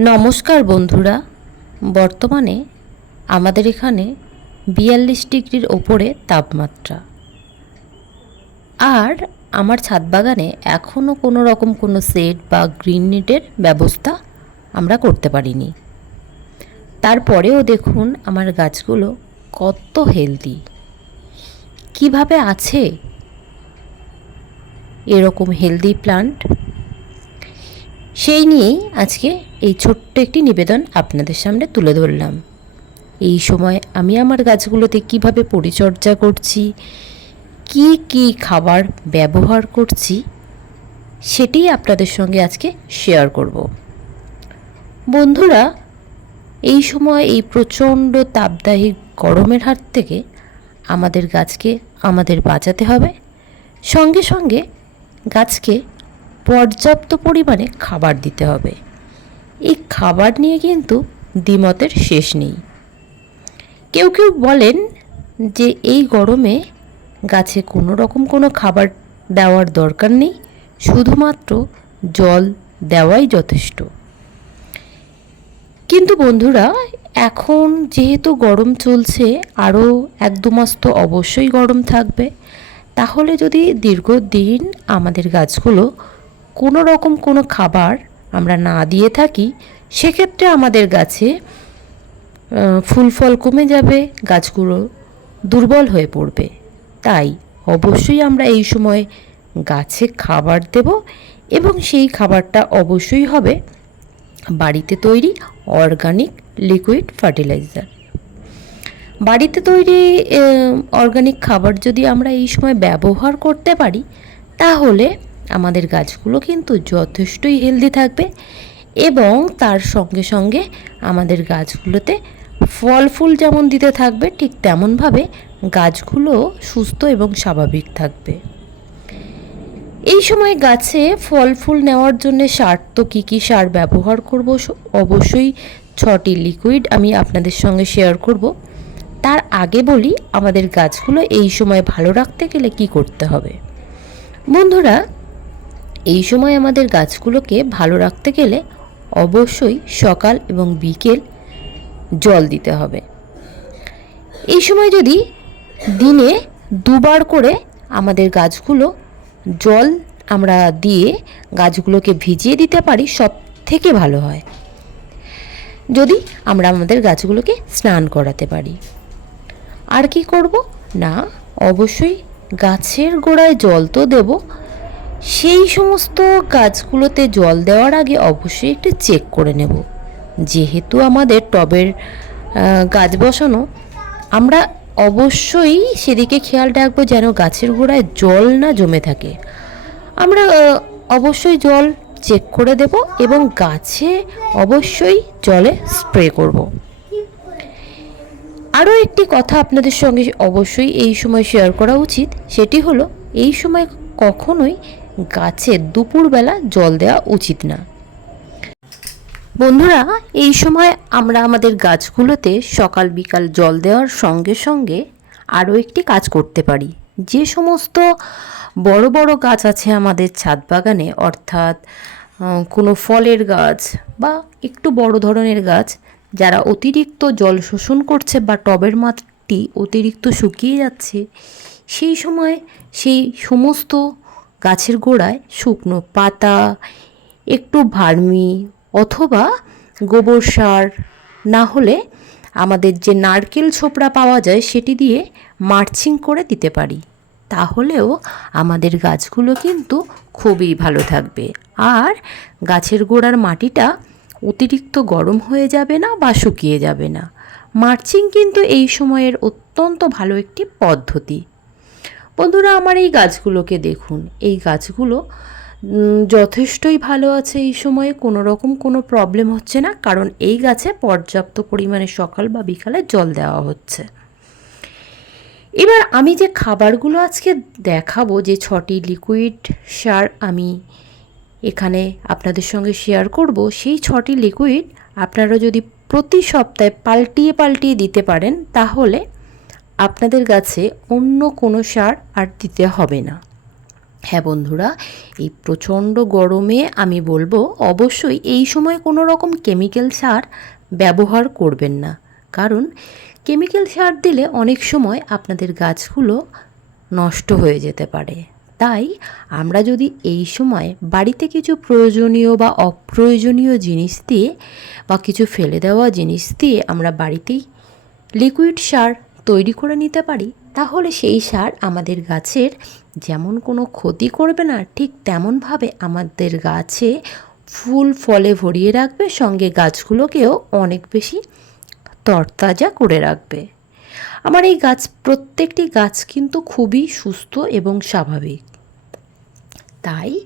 নমস্কার বন্ধুরা। বর্তমানে আমাদের এখানে বিয়াল্লিশ ডিগ্রির ওপরে তাপমাত্রা। আর আমার ছাদ বাগানে এখনও কোনো রকম কোনো সেট বা গ্রিন নেটের ব্যবস্থা আমরা করতে পারিনি। তারপরেও দেখুন আমার গাছগুলো কত হেলদি। কীভাবে আছে? এরকম হেলদি প্লান্ট সেই নিয়েই আজকে এই ছোট্ট একটি নিবেদন আপনাদের সামনে তুলে ধরলাম। এই সময় আমি আমার গাছগুলোতে কীভাবে পরিচর্যা করছি, কি কি খাবার ব্যবহার করছি সেটি আপনাদের সঙ্গে আজকে শেয়ার করব। বন্ধুরা, এই সময় এই প্রচণ্ড তাপদায়ী গরমের হাত থেকে আমাদের গাছকে আমাদের বাঁচাতে হবে। সঙ্গে সঙ্গে গাছকে পর্যাপ্ত পরিমাণে খাবার দিতে হবে। এই খাবার নিয়ে কিন্তু দ্বিমতের শেষ নেই। কেউ কেউ বলেন যে এই গরমে গাছে কোনো রকম কোনো খাবার দেওয়ার দরকার নেই, শুধুমাত্র জল দেওয়াই যথেষ্ট। কিন্তু বন্ধুরা, এখন যেহেতু গরম চলছে, আরও এক দু মাস তো অবশ্যই গরম থাকবে, তাহলে যদি দীর্ঘদিন আমাদের গাছগুলো কোনো রকম কোনো খাবার আমরা না দিয়ে থাকি, সেক্ষেত্রে আমাদের গাছে ফুল ফল কমে যাবে, গাছগুলো দুর্বল হয়ে পড়বে। তাই অবশ্যই আমরা এই সময় গাছে খাবার দেব এবং সেই খাবারটা অবশ্যই হবে বাড়িতে তৈরি অর্গানিক লিকুইড ফার্টিলাইজার। বাড়িতে তৈরি অর্গানিক খাবার যদি আমরা এই সময় ব্যবহার করতে পারি, তাহলে আমাদের গাছগুলো কিন্তু যথেষ্টই হেলদি থাকবে এবং তার সঙ্গে সঙ্গে আমাদের গাছগুলোতে ফল ফুল যেমন দিতে থাকবে, ঠিক তেমনভাবে গাছগুলো সুস্থ এবং স্বাভাবিক থাকবে। এই সময় গাছে ফল ফুল নেওয়ার জন্য সার তো কী কী সার ব্যবহার করব অবশ্যই ছটি লিকুইড আমি আপনাদের সঙ্গে শেয়ার করব। তার আগে বলি, আমাদের গাছগুলো এই সময় ভালো রাখতে গেলে কি করতে হবে? বন্ধুরা এই সময় আমাদের গাছগুলোকে ভালো রাখতে গেলে অবশ্যই সকাল এবং বিকেল জল দিতে হবে। এই সময় যদি দিনে দুবার করে আমাদের গাছগুলো জল আমরা দিয়ে গাছগুলোকে ভিজিয়ে দিতে পারি সব থেকে ভালো হয়। যদি আমরা আমাদের গাছগুলোকে স্নান করাতে পারি। আর কি করব? না, অবশ্যই গাছের গোড়ায় জল তো দেব সেই সমস্ত গাছগুলোতে জল দেওয়ার আগে অবশ্যই একটু চেক করে নেব। যেহেতু আমাদের টবের গাছ বসানো, আমরা অবশ্যই সেদিকে খেয়াল রাখব যেন গাছের গোড়ায় জল না জমে থাকে। আমরা অবশ্যই জল চেক করে দেব এবং গাছে অবশ্যই জলে স্প্রে করব। আরও একটি কথা আপনাদের সঙ্গে অবশ্যই এই সময় শেয়ার করা উচিত, সেটি হলো, এই সময় কখনোই গাছে দুপুরবেলা জল দেওয়া উচিত না। বন্ধুরা, এই সময় আমরা আমাদের গাছগুলোতে সকাল বিকাল জল দেওয়ার সঙ্গে সঙ্গে আরও একটি কাজ করতে পারি। যে সমস্ত বড় বড় গাছ আছে আমাদের ছাদ বাগানে, অর্থাৎ কোনো ফলের গাছ বা একটু বড় ধরনের গাছ, যারা অতিরিক্ত জল শোষণ করছে বা টবের মাটি অতিরিক্ত শুকিয়ে যাচ্ছে, সেই সময় সেই সমস্ত গাছের গোড়ায় শুকনো পাতা, একটু ভার্মি অথবা গোবর সার। না হলে আমাদের যে নারকেল ছোপড়া পাওয়া যায় সেটি দিয়ে মার্চিং করে দিতে পারি। তাহলেও আমাদের গাছগুলো কিন্তু খুবই ভালো থাকবে। আর গাছের গোড়ার মাটিটা অতিরিক্ত গরম হয়ে যাবে না বা শুকিয়ে যাবে না। মার্চিং কিন্তু এই সময়ের অত্যন্ত ভালো একটি পদ্ধতি। বন্ধুরা, আমার এই গাছগুলোকে দেখুন। এই গাছগুলো যথেষ্টই ভালো আছে এই সময়ে। কোনো রকম কোনো প্রবলেম হচ্ছে না, কারণ এই গাছে পর্যাপ্ত পরিমাণে সকাল বা বিকালে জল দেওয়া হচ্ছে। এবার আমি যে খাবারগুলো আজকে দেখাবো, যে ছটি লিকুইড সার আমি এখানে আপনাদের সঙ্গে শেয়ার করব, সেই ছটি লিকুইড আপনারা যদি প্রতি সপ্তাহে পাল্টিয়ে পাল্টিয়ে দিতে পারেন, তাহলে আপনাদের গাছে অন্য কোনো সার আর দিতে হবে না। হ্যাঁ বন্ধুরা, এই প্রচণ্ড গরমে আমি বলব অবশ্যই এই সময় কোনো রকম কেমিক্যাল সার ব্যবহার করবেন না। কারণ কেমিক্যাল সার দিলে অনেক সময় আপনাদের গাছগুলো নষ্ট হয়ে যেতে পারে। তাই আমরা যদি এই সময় বাড়িতে কিছু প্রয়োজনীয় বা অপ্রয়োজনীয় জিনিস দিয়ে বা কিছু ফেলে দেওয়া জিনিস দিয়ে আমরা বাড়িতেই লিকুইড সার তৈরি করে নিতে পারি, তাহলে সেই সার আমাদের গাছের যেমন কোনো ক্ষতি করবে না, ঠিক তেমনভাবে আমাদের গাছে ফুল ফলে ভরিয়ে রাখবে, সঙ্গে গাছগুলোকেও অনেক বেশি তরতাজা করে রাখবে। আমার এই গাছ, প্রত্যেকটি গাছ কিন্তু খুবই সুস্থ এবং স্বাভাবিক। তাই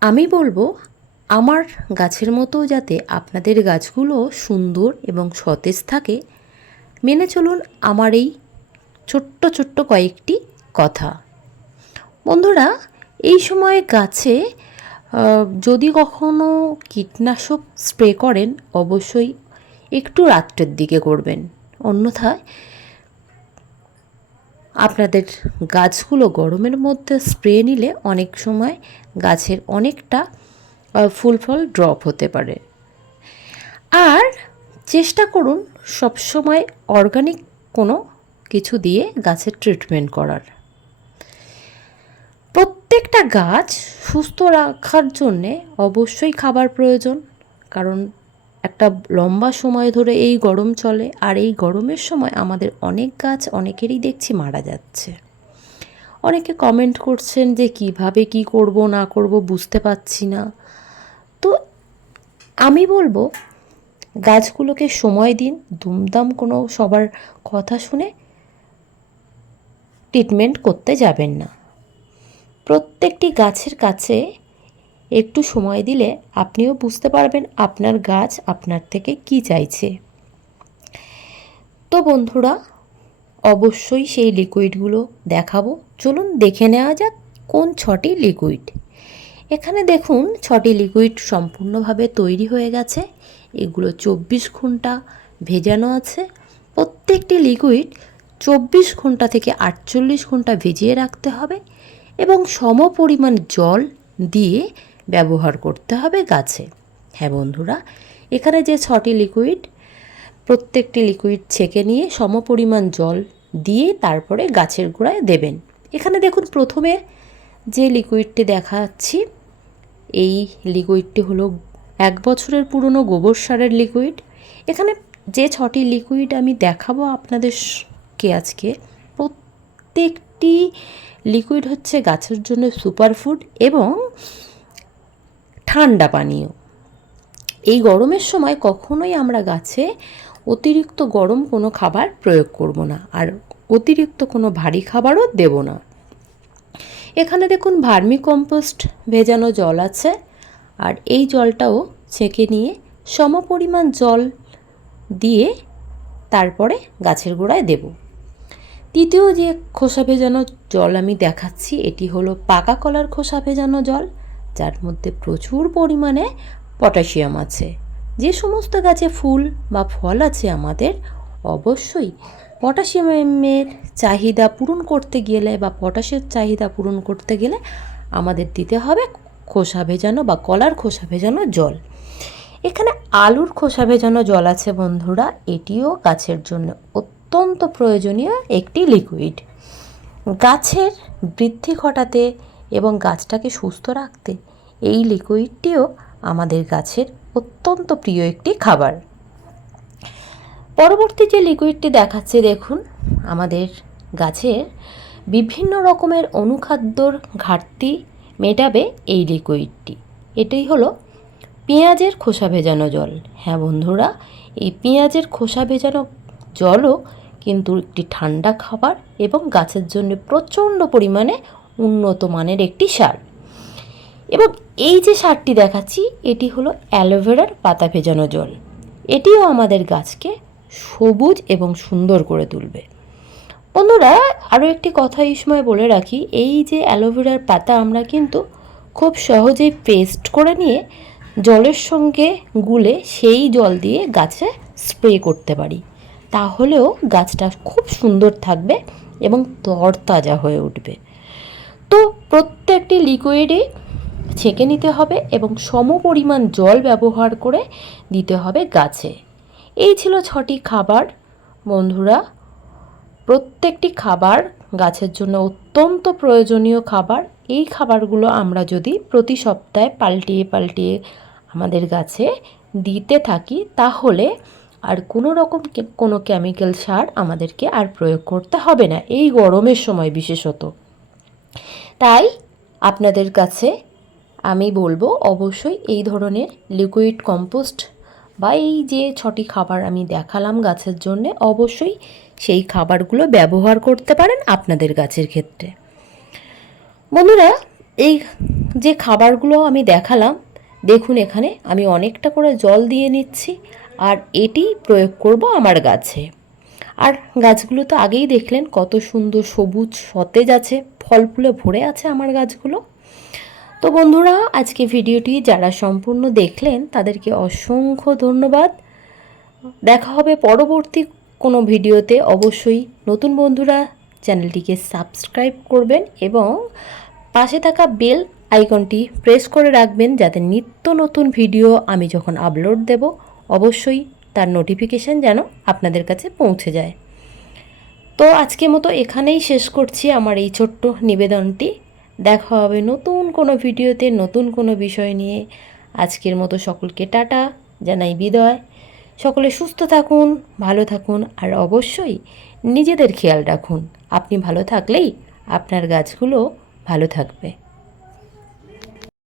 আমি বলব, আমার গাছের মতো যাতে আপনাদের গাছগুলো সুন্দর এবং সতেজ থাকে মেনে চলুন আমার এই ছোট্ট ছোট্ট কয়েকটি কথা। বন্ধুরা, এই সময় গাছে যদি কখনো কীটনাশক স্প্রে করেন, অবশ্যই একটু রাত্রের দিকে করবেন। অন্যথায় আপনাদের গাছগুলো গরমের মধ্যে স্প্রে নিলে অনেক সময় গাছের অনেকটা ফুল ফল ড্রপ হতে পারে। আর চেষ্টা করুন সবসময় অর্গানিক কোনো কিছু দিয়ে গাছের ট্রিটমেন্ট করার। প্রত্যেকটা গাছ সুস্থ রাখার জন্যে অবশ্যই খাবার প্রয়োজন, কারণ একটা লম্বা সময় ধরে এই গরম চলে, আর এই গরমের সময় আমাদের অনেক গাছ অনেকেরই দেখছি মারা যাচ্ছে। অনেকে কমেন্ট করছেন যে কীভাবে কি করব, না করব বুঝতে পারছি না। তো আমি বলব গাছগুলোকে সময় দিন, দুমদাম কোনো সবার কথা শুনে ট্রিটমেন্ট করতে যাবেন না। প্রত্যেকটি গাছের কাছে একটু সময় দিলে আপনিও বুঝতে পারবেন আপনার গাছ আপনার থেকে কি চাইছে। তো বন্ধুরা, অবশ্যই সেই লিকুইডগুলো দেখাবো। চলুন দেখে নেওয়া যাক কোন ছটি লিকুইড এখানে দেখুন, ছটি লিকুইড সম্পূর্ণভাবে তৈরি হয়ে গেছে। এগুলো চব্বিশ ঘণ্টা ভেজানো আছে। প্রত্যেকটি লিকুইড চব্বিশ ঘণ্টা থেকে আটচল্লিশ ঘণ্টা ভিজিয়ে রাখতে হবে এবং সম পরিমাণ জল দিয়ে ব্যবহার করতে হবে গাছে। হ্যাঁ বন্ধুরা, এখানে যে ছটি লিকুইড প্রত্যেকটি লিকুইড ছেঁকে নিয়ে সমপরিমাণ জল দিয়ে তারপরে গাছের গোড়ায় দেবেন। এখানে দেখুন, প্রথমে যে লিকুইডটি দেখাচ্ছি, এই লিকুইডটি হলো এক বছরের পুরনো গোবর সারের লিকুইড এখানে যে ছটি লিকুইড আমি দেখাবো আপনাদেরকে আজকে, প্রত্যেকটি লিকুইড হচ্ছে গাছের জন্য সুপারফুড এবং ঠান্ডা পানীয়। এই গরমের সময় কখনোই আমরা গাছে অতিরিক্ত গরম কোনো খাবার প্রয়োগ করব না, আর অতিরিক্ত কোনো ভারী খাবারও দেব না। এখানে দেখুন ভার্মি কম্পোস্ট ভেজানো জল আছে। আর এই জলটাও ছেঁকে নিয়ে সমপরিমাণ জল দিয়ে তারপরে গাছের গোড়ায় দেব। তৃতীয় যে খোসা ভেজানো জল আমি দেখাচ্ছি, এটি হলো পাকা কলার খোসা ভেজানো জল, যার মধ্যে প্রচুর পরিমাণে পটাশিয়াম আছে। যে সমস্ত গাছে ফুল বা ফল আছে আমাদের, অবশ্যই পটাশিয়ামের চাহিদা পূরণ করতে গেলে বা পটাশের চাহিদা পূরণ করতে গেলে আমাদের দিতে হবে খোসা ভেজানো বা কলার খোসা ভেজানো জল। এখানে আলুর খোসা ভেজানো জল আছে বন্ধুরা, এটিও গাছের জন্য অত্যন্ত প্রয়োজনীয় একটি লিকুইড গাছের বৃদ্ধি ঘটাতে এবং গাছটাকে সুস্থ রাখতে এই লিকুইডটিও আমাদের গাছের অত্যন্ত প্রিয় একটি খাবার। পরবর্তী যে লিকুইডটি দেখাচ্ছে, দেখুন, আমাদের গাছের বিভিন্ন রকমের অনুখাদ্যর ঘাটতি মেটাবে এই লিকুইডটি এটাই হলো পেঁয়াজের খোসা ভেজানো জল। হ্যাঁ বন্ধুরা, এই পেঁয়াজের খোসা ভেজানো জলও কিন্তু একটি ঠান্ডা খাবার এবং গাছের জন্য প্রচণ্ড পরিমাণে উন্নত মানের একটি সার। এবং এই যে সারটি দেখাচ্ছি, এটি হলো অ্যালোভেরার পাতা ভেজানো জল। এটিও আমাদের গাছকে সবুজ এবং সুন্দর করে তুলবে। বন্ধুরা আরও একটি কথা এই সময় বলে রাখি, এই যে অ্যালোভেরার পাতা আমরা কিন্তু খুব সহজেই পেস্ট করে নিয়ে জলের সঙ্গে গুলে সেই জল দিয়ে গাছে স্প্রে করতে পারি। তাহলেও গাছটা খুব সুন্দর থাকবে এবং তরতাজা হয়ে উঠবে। তো প্রত্যেকটি লিকুইডে ছেঁকে নিতে হবে এবং সম পরিমাণ জল ব্যবহার করে দিতে হবে গাছে। এই ছিল ছটি খাবার। বন্ধুরা প্রত্যেকটি খাবার গাছের জন্য অত্যন্ত প্রয়োজনীয় খাবার। এই খাবারগুলো আমরা যদি প্রতি সপ্তাহে পাল্টিয়ে পাল্টিয়ে আমাদের গাছে দিতে থাকি, তাহলে আর কোনো রকম কোনো কেমিক্যাল সার আমাদেরকে আর প্রয়োগ করতে হবে না, এই গরমের সময় বিশেষত। তাই আপনাদের কাছে আমি বলব, অবশ্যই এই ধরনের লিকুইড কম্পোস্ট বা এই যে ছটি খাবার আমি দেখালাম গাছের জন্যে, অবশ্যই সেই খাবারগুলো ব্যবহার করতে পারেন আপনাদের গাছের ক্ষেত্রে। বন্ধুরা, এই যে খাবারগুলো আমি দেখালাম, দেখুন এখানে আমি অনেকটা করে জল দিয়ে নিচ্ছি আর এটি প্রয়োগ করব আমার গাছে। আর গাছগুলো তো আগেই দেখলেন কত সুন্দর সবুজ সতেজ আছে, ফল ফুলে ভরে আছে আমার গাছগুলো। তো বন্ধুরা, আজকে ভিডিওটি যারা সম্পূর্ণ দেখলেন তাদেরকে অসংখ্য ধন্যবাদ। দেখা হবে পরবর্তী কোনো ভিডিওতে অবশ্যই নতুন বন্ধুরা চ্যানেলটিকে সাবস্ক্রাইব করবেন এবং পাশে থাকা বেল আইকনটি প্রেস করে রাখবেন যাতে নিত্য নতুন ভিডিও আমি যখন আপলোড দেব, অবশ্যই তার নোটিফিকেশান যেন আপনাদের কাছে পৌঁছে যায়। তো আজকের মতো এখানেই শেষ করছি আমার এই ছোট্ট নিবেদনটি। দেখা হবে নতুন কোনো ভিডিওতে নতুন কোনো বিষয় নিয়ে। আজকের মতো সকলকে টাটা, জানাই বিদায়। সকলে সুস্থ থাকুন, ভালো থাকুন আর অবশ্যই নিজেদের খেয়াল রাখুন। আপনি ভালো থাকলেই আপনার গাছগুলো ভালো থাকবে।